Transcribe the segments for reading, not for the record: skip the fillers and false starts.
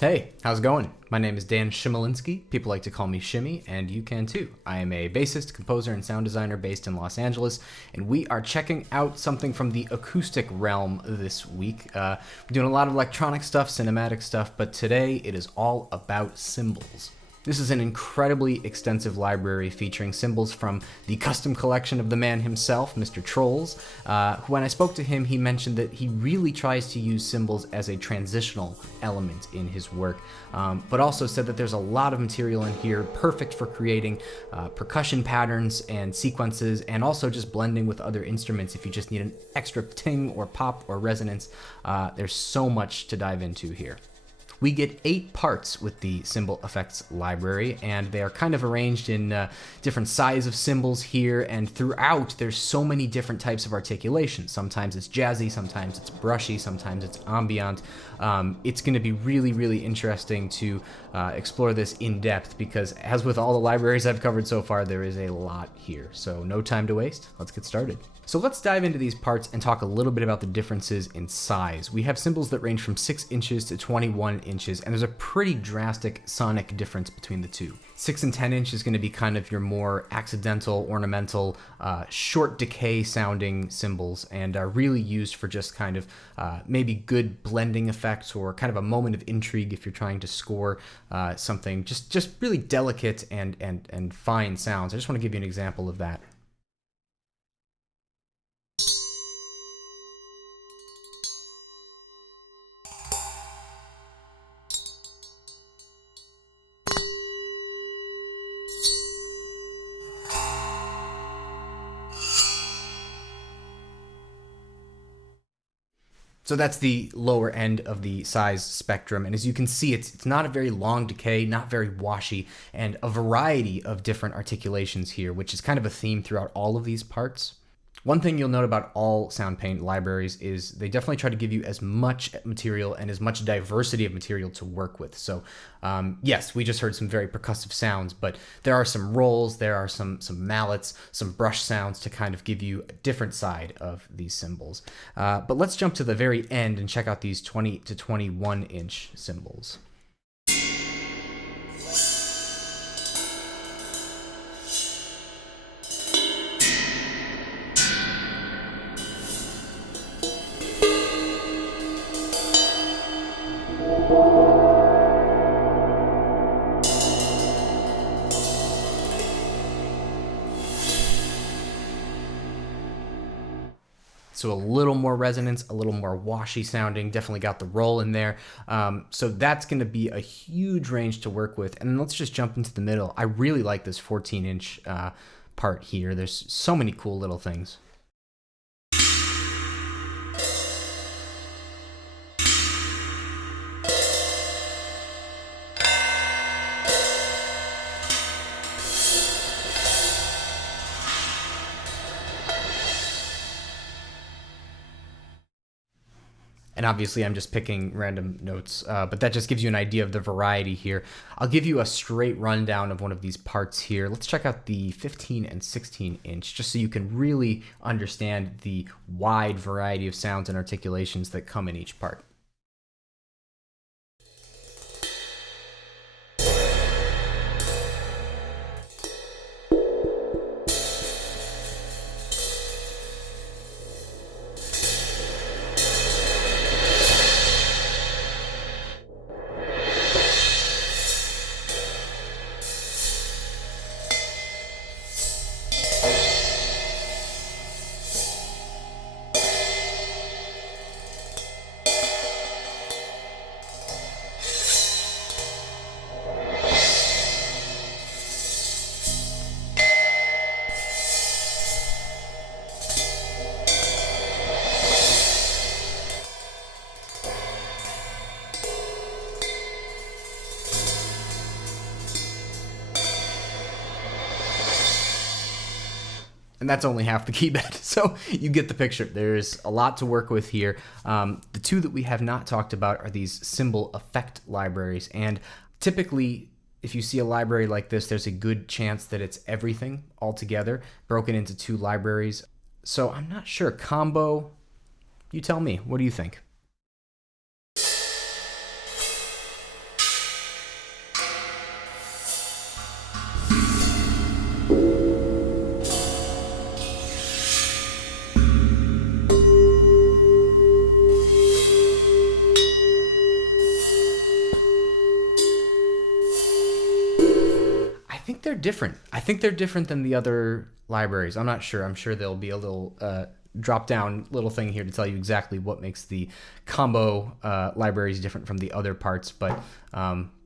Hey, how's it going? My name is Dan Shimolinski. People like to call me Shimmy, and you can too. I am a bassist, composer, and sound designer based in Los Angeles, and we are checking out something from the acoustic realm this week. We're doing a lot of electronic stuff, cinematic stuff, but today it is all about cymbals. This is an incredibly extensive library featuring cymbals from the custom collection of the man himself, Mr. Troels. When I spoke to him, he mentioned that he really tries to use cymbals as a transitional element in his work, but also said that there's a lot of material in here perfect for creating percussion patterns and sequences, and also just blending with other instruments if you just need an extra ting or pop or resonance. There's so much to dive into here. We get 8 parts with the Cymbal Effects library, and they are kind of arranged in different size of cymbals here, and throughout there's so many different types of articulation. Sometimes it's jazzy, sometimes it's brushy, sometimes it's ambient. It's going to be really, really interesting to explore this in depth because, as with all the libraries I've covered so far, there is a lot here. So no time to waste, let's get started. So let's dive into these parts and talk a little bit about the differences in size. We have cymbals that range from 6 inches to 21 inches, and there's a pretty drastic sonic difference between the two. 6 and 10 inch is going to be kind of your more accidental, ornamental, short decay sounding cymbals, and are really used for just kind of maybe good blending effects or kind of a moment of intrigue if you're trying to score something just really delicate and fine sounds. I just want to give you an example of that. So that's the lower end of the size spectrum, and as you can see, it's not a very long decay, not very washy, and a variety of different articulations here, which is kind of a theme throughout all of these parts. One thing you'll note about all Soundpaint libraries is they definitely try to give you as much material and as much diversity of material to work with. So yes, we just heard some very percussive sounds, but there are some rolls, there are some mallets, some brush sounds to kind of give you a different side of these cymbals. But let's jump to the very end and check out these 20 to 21 inch cymbals. So a little more resonance, a little more washy sounding, definitely got the roll in there. So that's going to be a huge range to work with. And let's just jump into the middle. I really like this 14-inch part here. There's so many cool little things. And obviously I'm just picking random notes, but that just gives you an idea of the variety here. I'll give you a straight rundown of one of these parts here. Let's check out the 15 and 16 inch, just so you can really understand the wide variety of sounds and articulations that come in each part. And that's only half the key bed, so you get the picture. There's a lot to work with here. The two that we have not talked about are these Cymbal Effect libraries, and typically, if you see a library like this, there's a good chance that it's everything all together, broken into two libraries. So I'm not sure. Combo, you tell me. What do you think? Different. I think they're different than the other libraries. I'm not sure. I'm sure there'll be a little drop down little thing here to tell you exactly what makes the combo libraries different from the other parts, but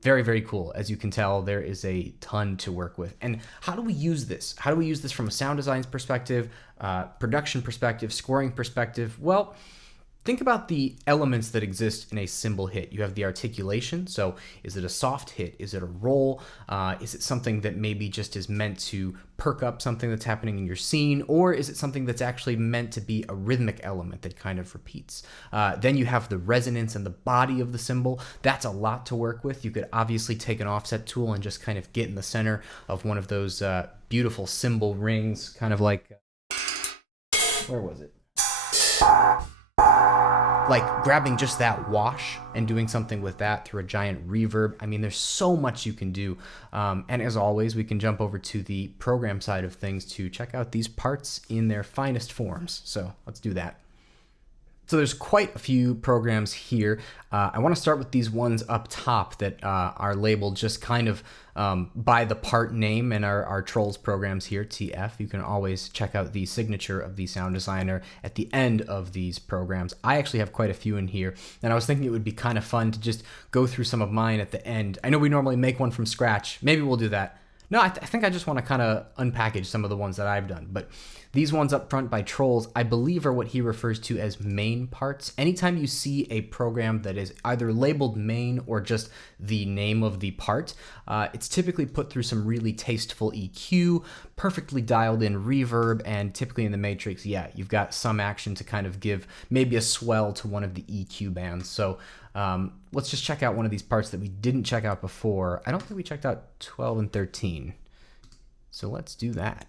very, very cool. As you can tell, there is a ton to work with. And how do we use this? How do we use this from a sound design perspective, production perspective, scoring perspective? Well, think about the elements that exist in a cymbal hit. You have the articulation. So is it a soft hit? Is it a roll? Is it something that maybe just is meant to perk up something that's happening in your scene? Or is it something that's actually meant to be a rhythmic element that kind of repeats? Then you have the resonance and the body of the cymbal. That's a lot to work with. You could obviously take an offset tool and just kind of get in the center of one of those beautiful cymbal rings, kind of like, where was it? Like grabbing just that wash and doing something with that through a giant reverb. I mean, there's so much you can do. And as always, we can jump over to the program side of things to check out these parts in their finest forms. So let's do that. So there's quite a few programs here. I want to start with these ones up top that are labeled just kind of by the part name and our Troels programs here, TF. You can always check out the signature of the sound designer at the end of these programs. I actually have quite a few in here, and I was thinking it would be kind of fun to just go through some of mine at the end. I know we normally make one from scratch. Maybe we'll do that. No, I think I just want to kind of unpackage some of the ones that I've done. But these ones up front by Troels, I believe, are what he refers to as main parts. Anytime you see a program that is either labeled main or just the name of the part, it's typically put through some really tasteful EQ, perfectly dialed in reverb, and typically in the Matrix, yeah, you've got some action to kind of give maybe a swell to one of the EQ bands. So let's just check out one of these parts that we didn't check out before. I don't think we checked out 12 and 13. So let's do that.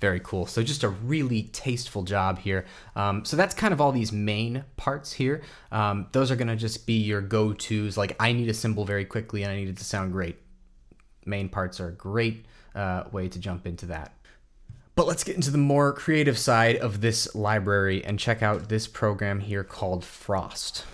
Very cool. So just a really tasteful job here. So that's kind of all these main parts here. Those are going to just be your go-tos. Like, I need a cymbal very quickly and I need it to sound great. Main parts are a great way to jump into that. But let's get into the more creative side of this library and check out this program here called Frost.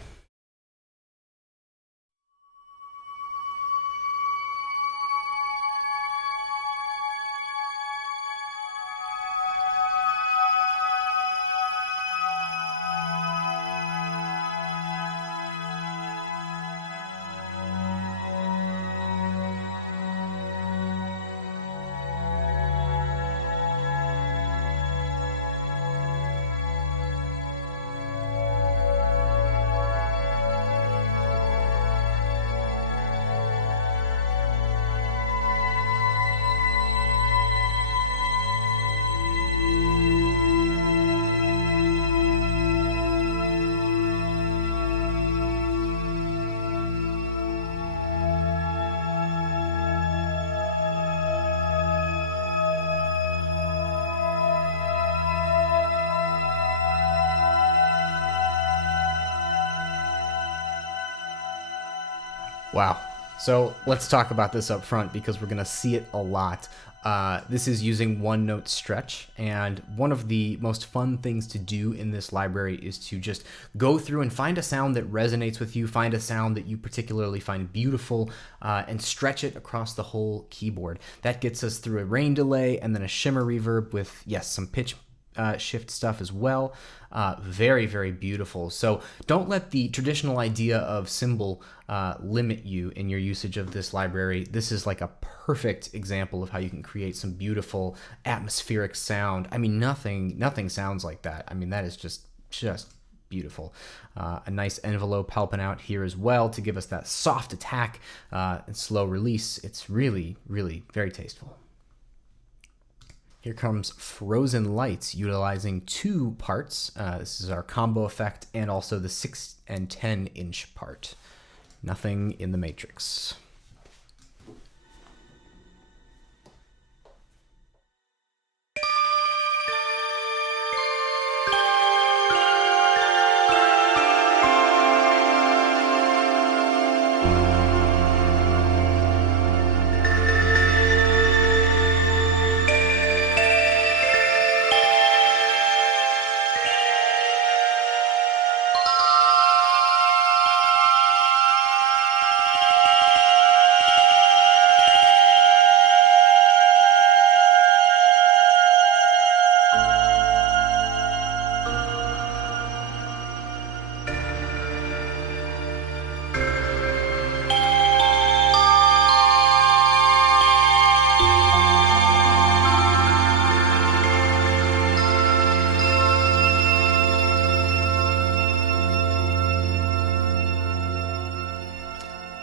Wow. So let's talk about this up front because we're going to see it a lot. This is using one note stretch, and one of the most fun things to do in this library is to just go through and find a sound that resonates with you, find a sound that you particularly find beautiful, and stretch it across the whole keyboard. That gets us through a rain delay and then a shimmer reverb with, yes, some pitch shift stuff as well. Very, very beautiful. So don't let the traditional idea of cymbal limit you in your usage of this library. This is like a perfect example of how you can create some beautiful atmospheric sound. I mean, nothing sounds like that. I mean, that is just beautiful. A nice envelope helping out here as well to give us that soft attack and slow release. It's really, really very tasteful. Here comes Frozen Lights, utilizing 2 parts. This is our combo effect and also the 6 and 10-inch part. Nothing in the matrix.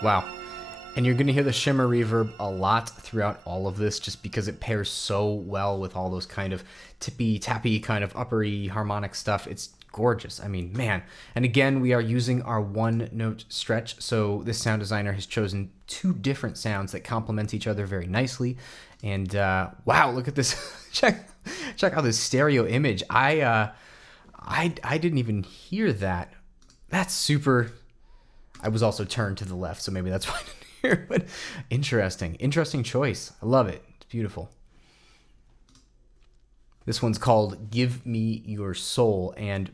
Wow. And you're going to hear the shimmer reverb a lot throughout all of this just because it pairs so well with all those kind of tippy-tappy kind of uppery harmonic stuff. It's gorgeous. I mean, man. And again, we are using our one-note stretch, so this sound designer has chosen 2 different sounds that complement each other very nicely. And wow, look at this. check out this stereo image. I didn't even hear that. That's super... I was also turned to the left, so maybe that's why I didn't hear, but interesting choice. I love it. It's beautiful. This one's called Give Me Your Soul, and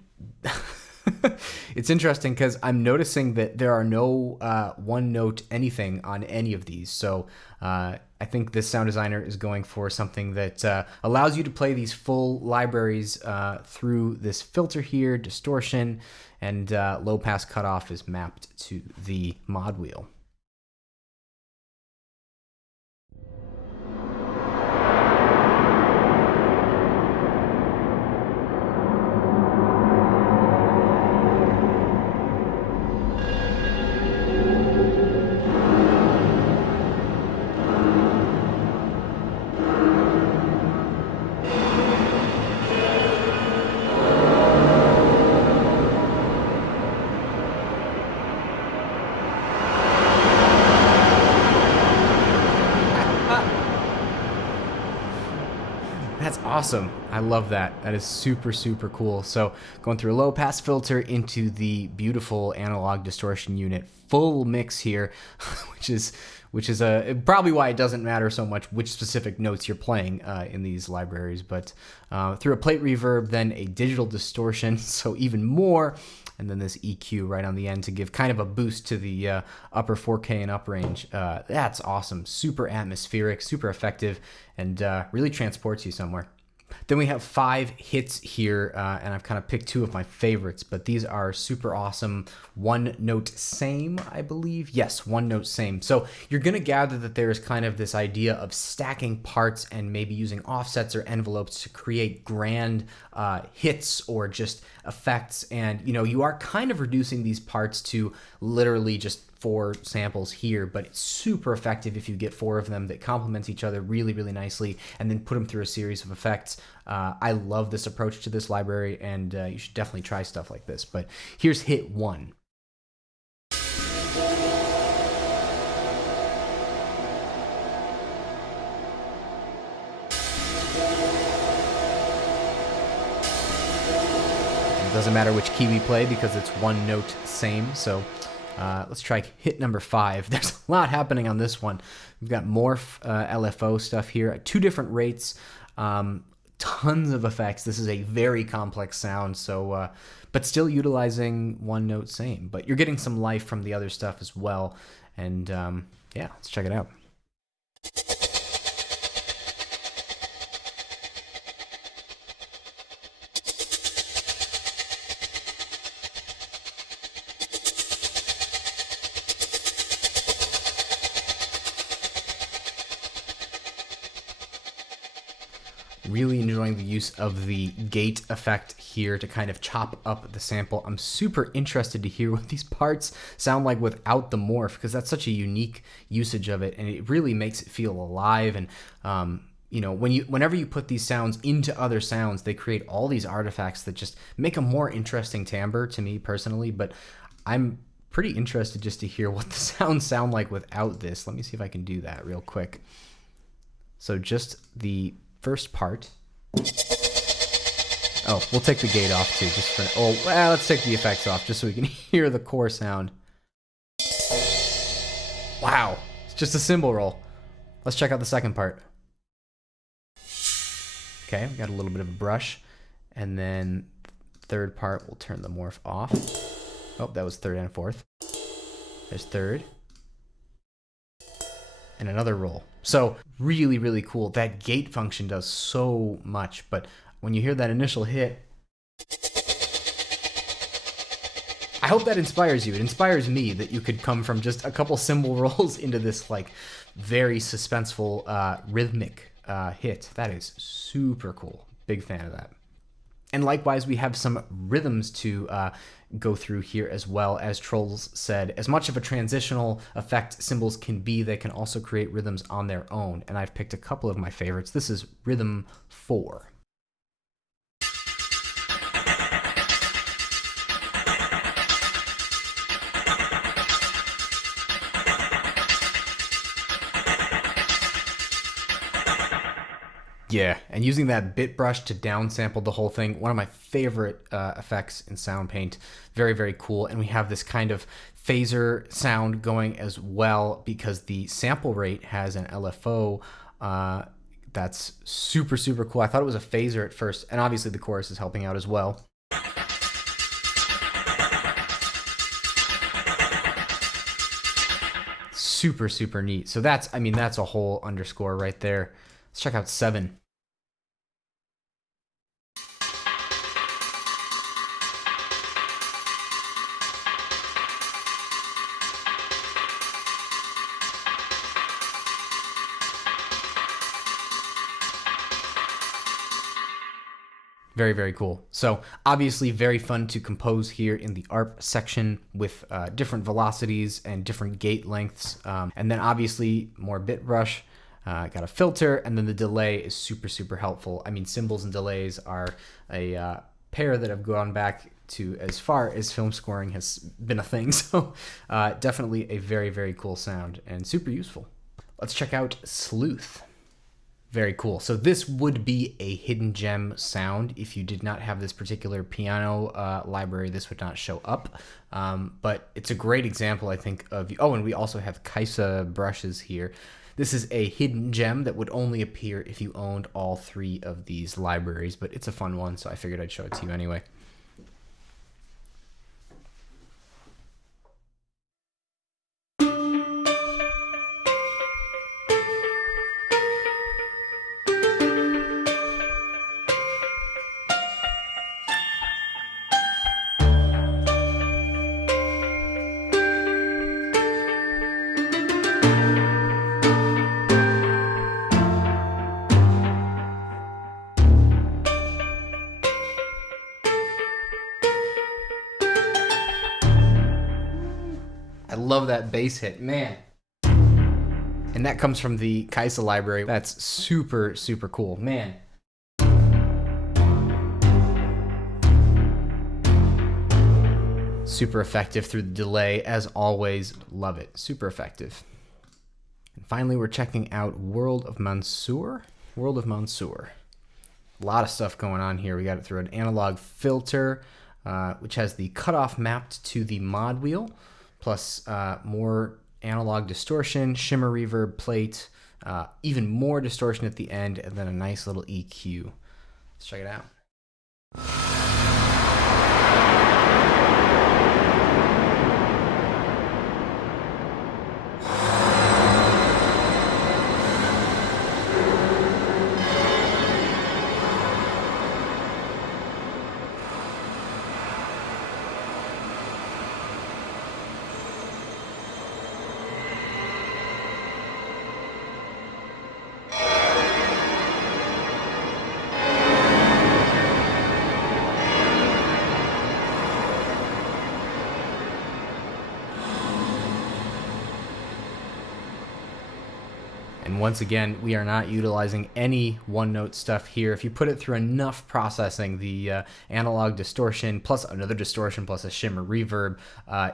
it's interesting because I'm noticing that there are no one note anything on any of these, so I think this sound designer is going for something that allows you to play these full libraries through this filter here, distortion, and low pass cutoff is mapped to the mod wheel. That's awesome. I love that. That is super, super cool. So going through a low pass filter into the beautiful analog distortion unit, full mix here, which is probably why it doesn't matter so much which specific notes you're playing in these libraries, but through a plate reverb, then a digital distortion, so even more, and then this EQ right on the end to give kind of a boost to the upper 4K and up range. That's awesome. Super atmospheric, super effective, and really transports you somewhere. Then we have 5 hits here, and I've kind of picked 2 of my favorites, but these are super awesome. One note same, I believe. Yes, one note same. So you're going to gather that there is kind of this idea of stacking parts and maybe using offsets or envelopes to create grand hits or just effects. And, you know, you are kind of reducing these parts to literally just 4 samples here, but it's super effective if you get 4 of them that complement each other really, really nicely and then put them through a series of effects. I love this approach to this library, and you should definitely try stuff like this. But here's hit 1. It doesn't matter which key we play because it's one note same, so Let's try hit number 5. There's a lot happening on this one. We've got morph LFO stuff here at 2 different rates. Tons of effects. This is a very complex sound, so but still utilizing one note same. But you're getting some life from the other stuff as well. And yeah, let's check it out. Really enjoying the use of the gate effect here to kind of chop up the sample. I'm super interested to hear what these parts sound like without the morph, because that's such a unique usage of it, and it really makes it feel alive. And you know, whenever you put these sounds into other sounds, they create all these artifacts that just make a more interesting timbre to me personally. But I'm pretty interested just to hear what the sounds sound like without this. Let me see if I can do that real quick. So just the first part. Oh, we'll take the gate off too, just for. Oh, well, let's take the effects off just so we can hear the core sound. Wow, it's just a cymbal roll. Let's check out the second part. Okay, we got a little bit of a brush, and then third part, we'll turn the morph off. Oh, that was third and fourth. There's third. And another roll. So really, really cool. That gate function does so much, but when you hear that initial hit, I hope that inspires you. It inspires me that you could come from just a couple cymbal rolls into this like very suspenseful rhythmic hit. That is super cool. Big fan of that. And likewise, we have some rhythms to go through here as well. As Troels said, as much of a transitional effect cymbals can be, they can also create rhythms on their own. And I've picked a couple of my favorites. This is rhythm 4. Yeah, and using that bit brush to downsample the whole thing, one of my favorite effects in Soundpaint. Very, very cool. And we have this kind of phaser sound going as well because the sample rate has an LFO that's super, super cool. I thought it was a phaser at first, and obviously the chorus is helping out as well. Super, super neat. So that's, I mean, that's a whole underscore right there. Let's check out 7. Very, very cool. So obviously very fun to compose here in the ARP section with different velocities and different gate lengths. And then obviously more bit brush, got a filter, and then the delay is super, super helpful. I mean, cymbals and delays are a pair that have gone back to as far as film scoring has been a thing. So definitely a very, very cool sound and super useful. Let's check out Sleuth. Very cool. So this would be a hidden gem sound. If you did not have this particular piano library, this would not show up. But it's a great example, I think, of... Oh, and we also have Kaisa brushes here. This is a hidden gem that would only appear if you owned all 3 of these libraries, but it's a fun one, so I figured I'd show it to you anyway. I love that bass hit, man. And that comes from the Kaisa library. That's super, super cool, man. Super effective through the delay, as always. Love it. Super effective. And finally, we're checking out World of Manseur. World of Manseur. A lot of stuff going on here. We got it through an analog filter, which has the cutoff mapped to the mod wheel. plus more analog distortion, shimmer reverb, plate, even more distortion at the end, and then a nice little EQ. Let's check it out. And once again, we are not utilizing any one-note stuff here. If you put it through enough processing, the analog distortion plus another distortion plus a shimmer reverb,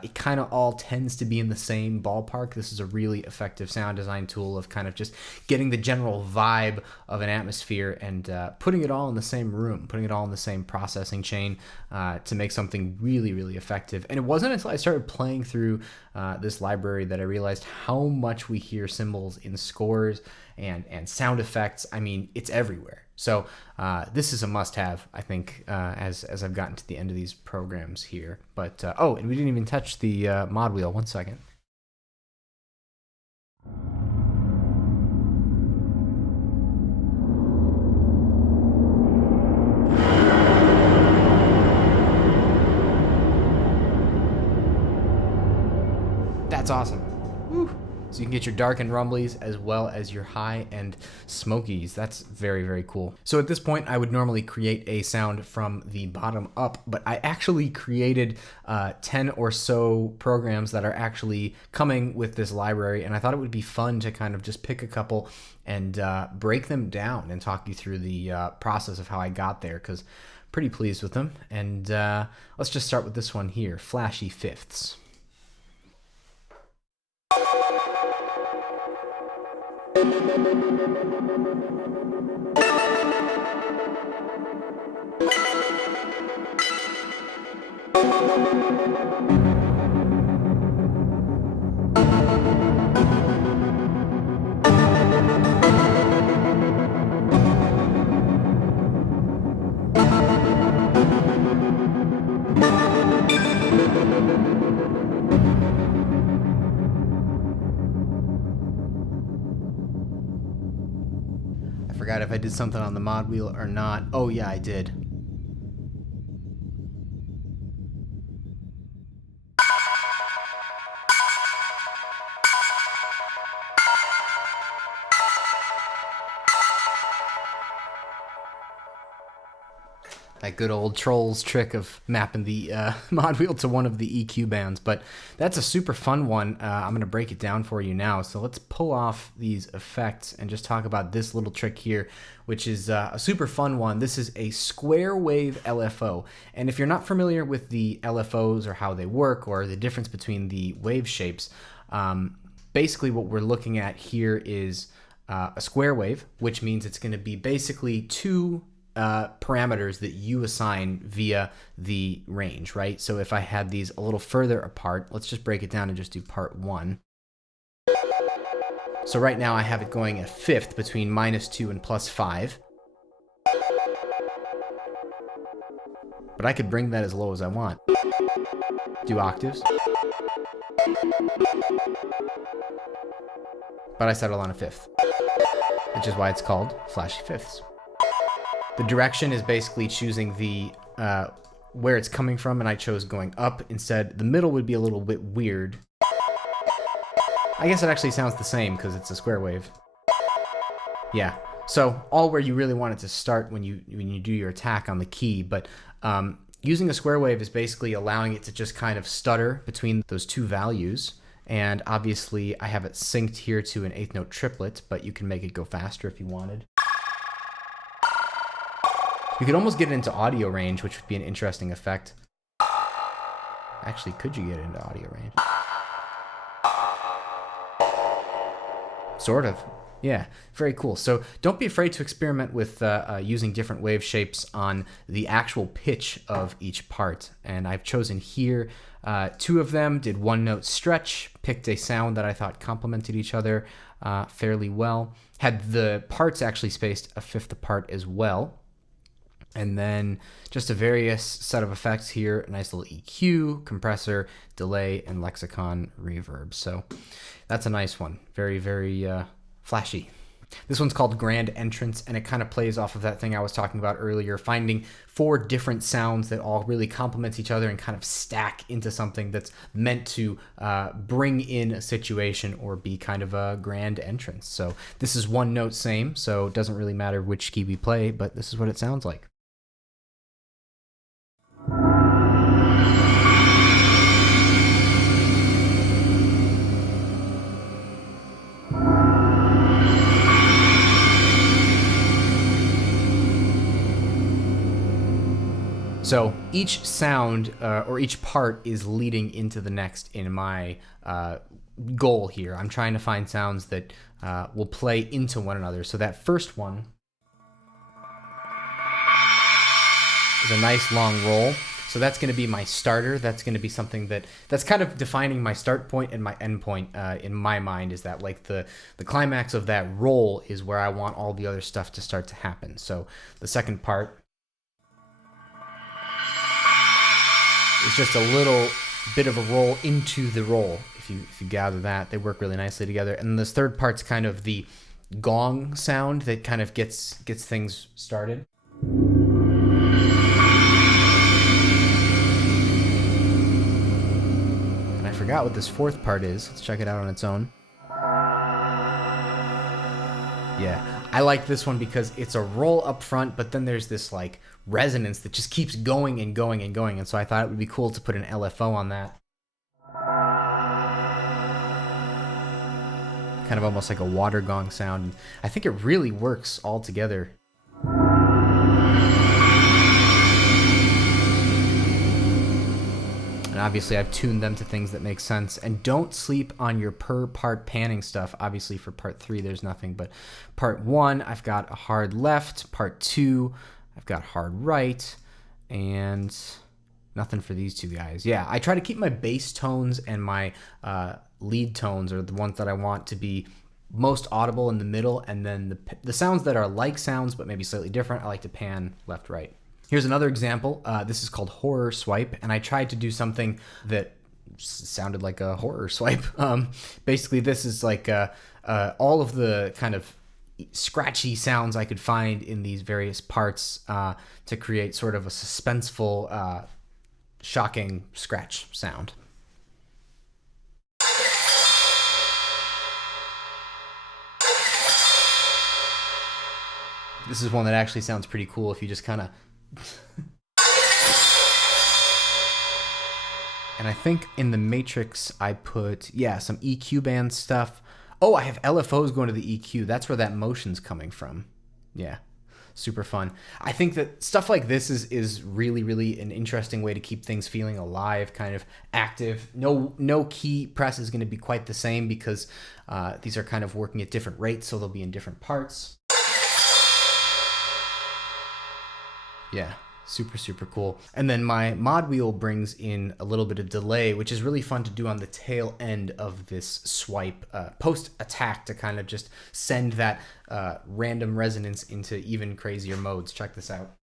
it kind of all tends to be in the same ballpark. This is a really effective sound design tool of kind of just getting the general vibe of an atmosphere and putting it all in the same room, putting it all in the same processing chain to make something really, really effective. And it wasn't until I started playing through this library that I realized how much we hear cymbals in scores and sound effects. I mean, it's everywhere. So this is a must-have, I think, as I've gotten to the end of these programs here. But oh, and we didn't even touch the mod wheel. One second. That's awesome. Woo. So you can get your dark and rumblies as well as your high and smokies. That's very, very cool. So at this point, I would normally create a sound from the bottom up, but I actually created 10 or so programs that are actually coming with this library, and I thought it would be fun to kind of just pick a couple and break them down and talk you through the process of how I got there, because I'm pretty pleased with them. And let's just start with this one here, Flashy Fifths. I forgot if I did something on the mod wheel or not. Oh yeah, I did. That good old Troels trick of mapping the mod wheel to one of the EQ bands. But that's a super fun one. I'm going to break it down for you now. So let's pull off these effects and just talk about this little trick here, which is a super fun one. This is a square wave LFO. And if you're not familiar with the LFOs or how they work or the difference between the wave shapes, basically what we're looking at here is a square wave, which means it's going to be basically two parameters that you assign via the range, right? So if I had these a little further apart, let's just break it down and just do part one. So right now I have it going a fifth between -2 and +5. But I could bring that as low as I want. Do octaves. But I settle on a fifth, which is why it's called Flashy Fifths. The direction is basically choosing the where it's coming from, and I chose going up instead. The middle would be a little bit weird. I guess it actually sounds the same because it's a square wave. Yeah, so all where you really want it to start when you do your attack on the key, but using a square wave is basically allowing it to just kind of stutter between those two values. And obviously I have it synced here to an 8th note triplet, but you can make it go faster if you wanted. You could almost get it into audio range, which would be an interesting effect. Actually, could you get it into audio range? Sort of. Yeah, very cool. So don't be afraid to experiment with using different wave shapes on the actual pitch of each part. And I've chosen here 2 of them, did one note stretch, picked a sound that I thought complemented each other fairly well. Had the parts actually spaced a 1/5 apart as well. And then just a various set of effects here, a nice little EQ, compressor, delay, and lexicon reverb. So that's a nice one. Very, very flashy. This one's called Grand Entrance, and it kind of plays off of that thing I was talking about earlier, finding 4 different sounds that all really complement each other and kind of stack into something that's meant to bring in a situation or be kind of a grand entrance. So this is one note same, so it doesn't really matter which key we play, but this is what it sounds like. So each sound or each part is leading into the next in my goal here. I'm trying to find sounds that will play into one another. So that first one is a nice long roll. So that's going to be my starter. That's going to be something that's kind of defining my start point and my end point in my mind, is that like the climax of that roll is where I want all the other stuff to start to happen. So the second part is just a little bit of a roll into the roll. If you gather that, they work really nicely together. And this third part's kind of the gong sound that kind of gets things started. And I forgot what this fourth part is. Let's check it out on its own. Yeah, I like this one because it's a roll up front, but then there's this like resonance that just keeps going and going and going. And so I thought it would be cool to put an LFO on that. Kind of almost like a water gong sound. And I think it really works all together. And obviously I've tuned them to things that make sense. And don't sleep on your per part panning stuff. Obviously for part 3 there's nothing, but part 1 I've got a hard left, part 2 I've got hard right, and nothing for these 2 guys. Yeah, I try to keep my bass tones and my lead tones, or the ones that I want to be most audible, in the middle, and then the sounds that are like sounds but maybe slightly different, I like to pan left, right. Here's another example. This is called Horror Swipe, and I tried to do something that sounded like a horror swipe. Basically, this is like all of the kind of scratchy sounds I could find in these various parts to create sort of a suspenseful, shocking scratch sound. This is one that actually sounds pretty cool if you just kind of... And I think in the Matrix I put, yeah, some EQ band stuff. Oh, I have LFOs going to the EQ. That's where that motion's coming from. Yeah, super fun. I think that stuff like this is really, really an interesting way to keep things feeling alive, kind of active. No key press is going to be quite the same because these are kind of working at different rates, so they'll be in different parts. Yeah, super, super cool. And then my mod wheel brings in a little bit of delay, which is really fun to do on the tail end of this swipe post-attack to kind of just send that random resonance into even crazier modes. Check this out.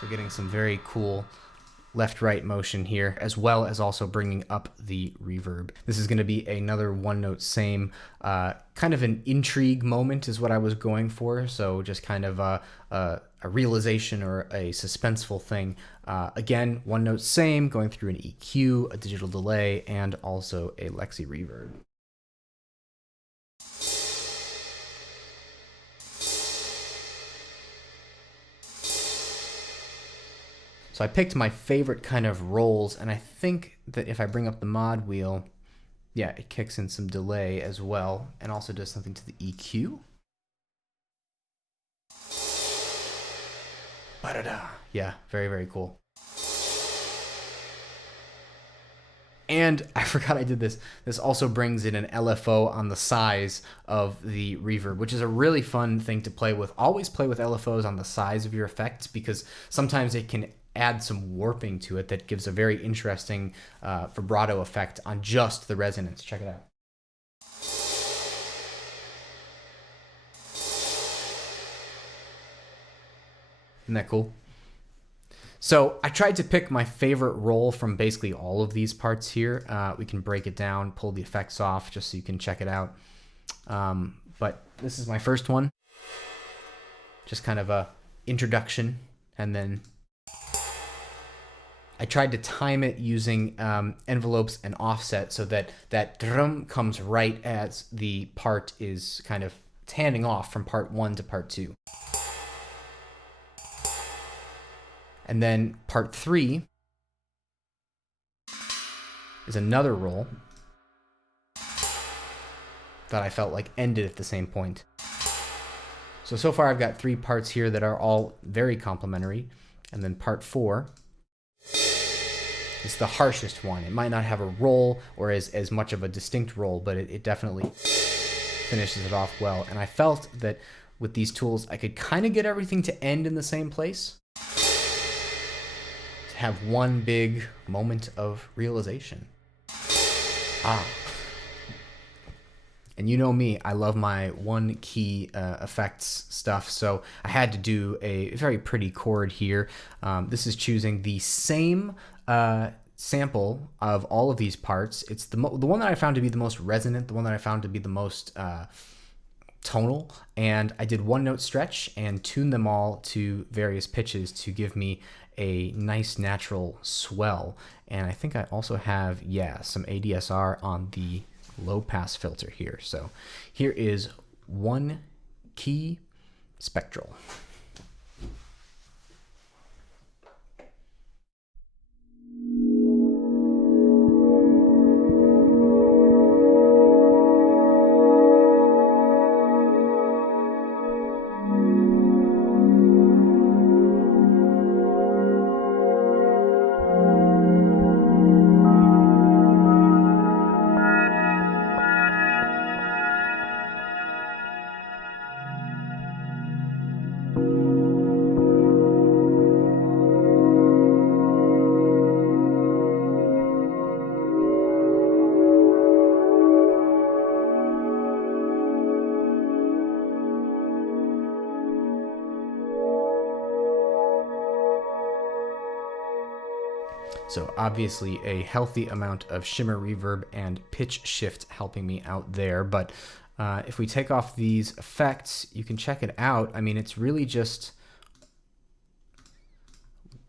So getting some very cool left-right motion here, as well as also bringing up the reverb. This is going to be another one note same, kind of an intrigue moment is what I was going for. So just kind of a realization or a suspenseful thing. Again, one note same, going through an EQ, a digital delay, and also a Lexi reverb. So I picked my favorite kind of rolls, and I think that if I bring up the mod wheel, yeah, it kicks in some delay as well, and also does something to the EQ. Ba-da-da. Yeah, very, very cool. And I forgot I did this. This also brings in an LFO on the size of the reverb, which is a really fun thing to play with. Always play with LFOs on the size of your effects because sometimes it can add some warping to it that gives a very interesting vibrato effect on just the resonance. Check it out. Isn't that cool? So I tried to pick my favorite roll from basically all of these parts here. We can break it down, pull the effects off just so you can check it out. But this is my first one. Just kind of a introduction. And then I tried to time it using envelopes and offset so that that drum comes right as the part is kind of handing off from part 1 to part 2. And then part 3 is another roll that I felt like ended at the same point. So far I've got 3 parts here that are all very complementary. And then part 4 is the harshest one. It might not have a roll or as much of a distinct roll, but it definitely finishes it off well. And I felt that with these tools, I could kind of get everything to end in the same place. Have one big moment of realization. And you know me, I love my one key effects stuff, so I had to do a very pretty chord here. This is choosing the same sample of all of these parts. It's the one that I found to be the most resonant, the one that I found to be the most tonal, and I did one note stretch and tuned them all to various pitches to give me a nice natural swell. And I think I also have, some ADSR on the low pass filter here. So here is one key Spectral. So obviously a healthy amount of shimmer reverb and pitch shift helping me out there. But if we take off these effects, you can check it out. I mean, it's really just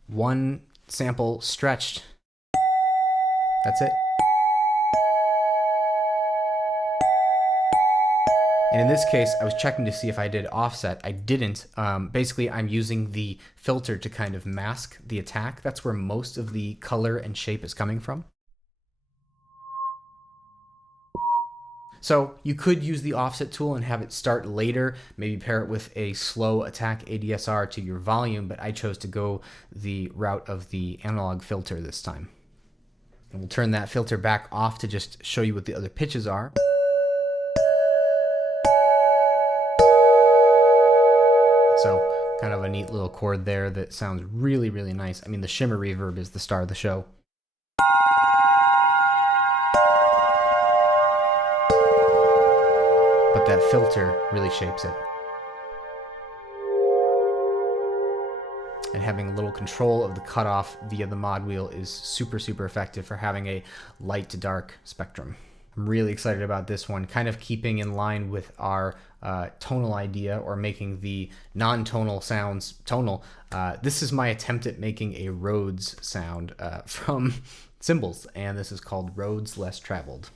one sample stretched. That's it. And in this case, I was checking to see if I did offset. I didn't. Basically, I'm using the filter to kind of mask the attack. That's where most of the color and shape is coming from. So you could use the offset tool and have it start later, maybe pair it with a slow attack ADSR to your volume, but I chose to go the route of the analog filter this time. And we'll turn that filter back off to just show you what the other pitches are. So kind of a neat little chord there that sounds really, really nice. I mean, the shimmer reverb is the star of the show. But that filter really shapes it. And having a little control of the cutoff via the mod wheel is super, super effective for having a light to dark spectrum. I'm really excited about this one, kind of keeping in line with our tonal idea, or making the non-tonal sounds tonal. This is my attempt at making a Rhodes sound from Cymbals, and this is called Rhodes Less Traveled.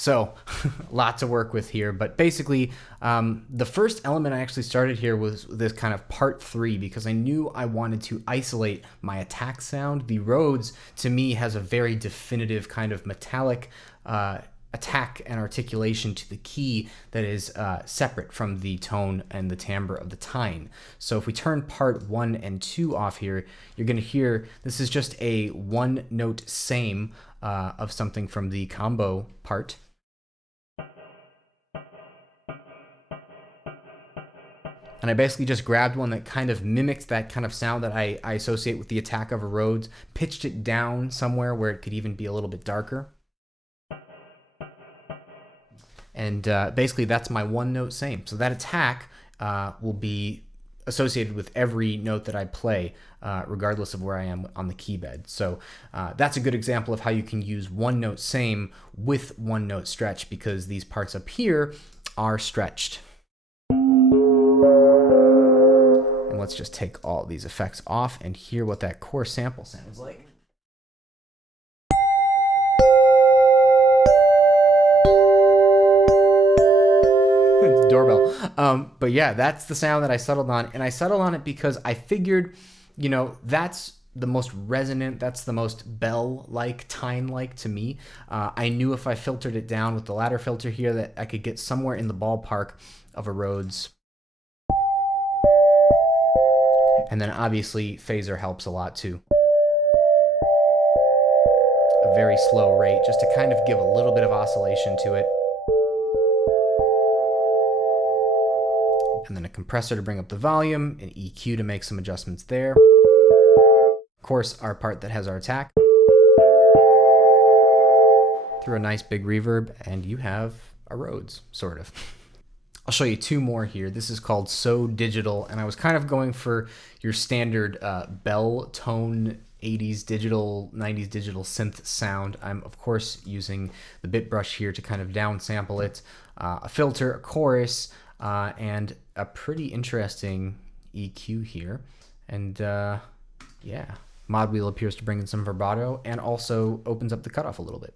So, a lot to work with here, but basically, the first element I actually started here was this kind of part 3 because I knew I wanted to isolate my attack sound. The Rhodes, to me, has a very definitive kind of metallic attack and articulation to the key that is separate from the tone and the timbre of the tine. So if we turn part 1 and 2 off here, you're going to hear this is just a one note same of something from the combo part. And I basically just grabbed one that kind of mimicked that kind of sound that I associate with the attack of a Rhodes, pitched it down somewhere where it could even be a little bit darker. And basically that's my one note same. So that attack will be associated with every note that I play, regardless of where I am on the key bed. So that's a good example of how you can use one note same with one note stretch, because these parts up here are stretched. And let's just take all these effects off and hear what that core sample sounds like. Doorbell. But yeah, that's the sound that I settled on. And I settled on it because I figured, you know, that's the most resonant, that's the most bell-like, tine-like to me. I knew if I filtered it down with the ladder filter here that I could get somewhere in the ballpark of a Rhodes. And then obviously phaser helps a lot too. A very slow rate just to kind of give a little bit of oscillation to it. And then a compressor to bring up the volume, an EQ to make some adjustments there. Of course, our part that has our attack. Through a nice big reverb, and you have a Rhodes, sort of. I'll show you two more here. This is called So Digital, and I was kind of going for your standard bell tone 80s digital, 90s digital synth sound. I'm, of course, using the bit brush here to kind of downsample it, a filter, a chorus, and a pretty interesting EQ here. And yeah, Mod Wheel appears to bring in some vibrato and also opens up the cutoff a little bit.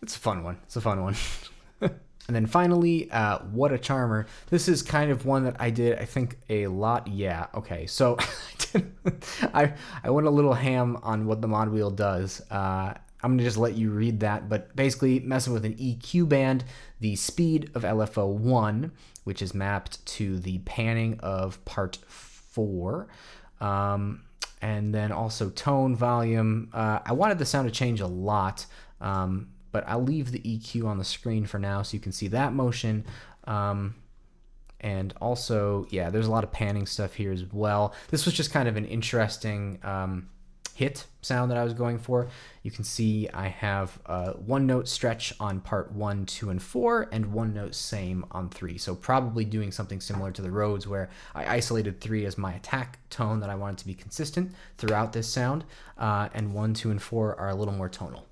It's a fun one. It's a fun one. And then finally, What a Charmer. This is kind of one that I did, I think, a lot. Yeah, okay. So I went a little ham on what the mod wheel does. I'm going to just let you read that. But basically, messing with an EQ band, the speed of LFO1, which is mapped to the panning of part 4. And then also tone, volume. I wanted the sound to change a lot. But I'll leave the EQ on the screen for now so you can see that motion. And also, yeah, there's a lot of panning stuff here as well. This was just kind of an interesting hit sound that I was going for. You can see I have one note stretch on part 1, 2, and 4, and one note same on 3. So probably doing something similar to the Rhodes, where I isolated 3 as my attack tone that I wanted to be consistent throughout this sound, and 1, 2, and 4 are a little more tonal.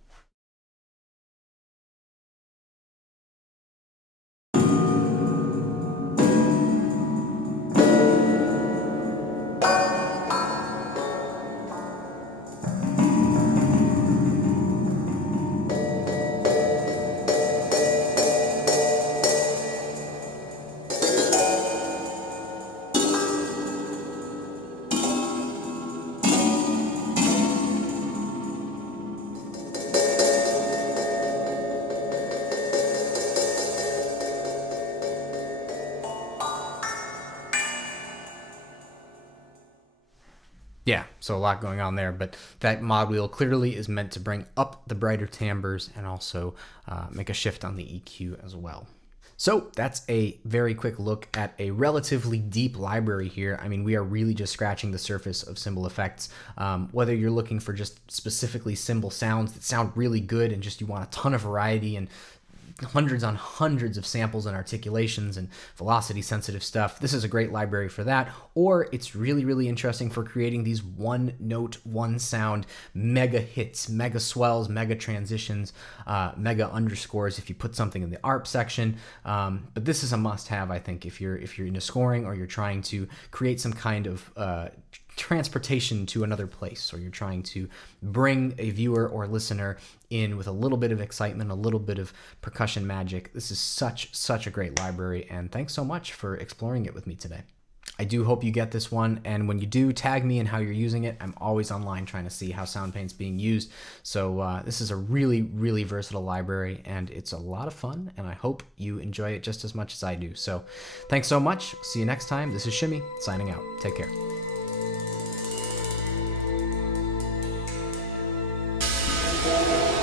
Yeah, so a lot going on there, but that mod wheel clearly is meant to bring up the brighter timbres and also make a shift on the EQ as well. So that's a very quick look at a relatively deep library here. I mean, we are really just scratching the surface of cymbal effects. Whether you're looking for just specifically cymbal sounds that sound really good and just you want a ton of variety and hundreds on hundreds of samples and articulations and velocity sensitive stuff, this is a great library for that. Or it's really interesting for creating these one note, one sound mega hits, mega swells, mega transitions, mega underscores if you put something in the ARP section. But this is a must have, I think, if you're into scoring or you're trying to create some kind of transportation to another place, or you're trying to bring a viewer or listener in with a little bit of excitement, a little bit of percussion magic. This is such a great library, and thanks so much for exploring it with me today. I do hope you get this one, and when you do, tag me in how you're using it. I'm always online trying to see how Soundpaint's being used. So this is a really versatile library, and it's a lot of fun, and I hope you enjoy it just as much as I do. So thanks so much. See you next time. This is Shimmy, signing out. Take care. Thank you.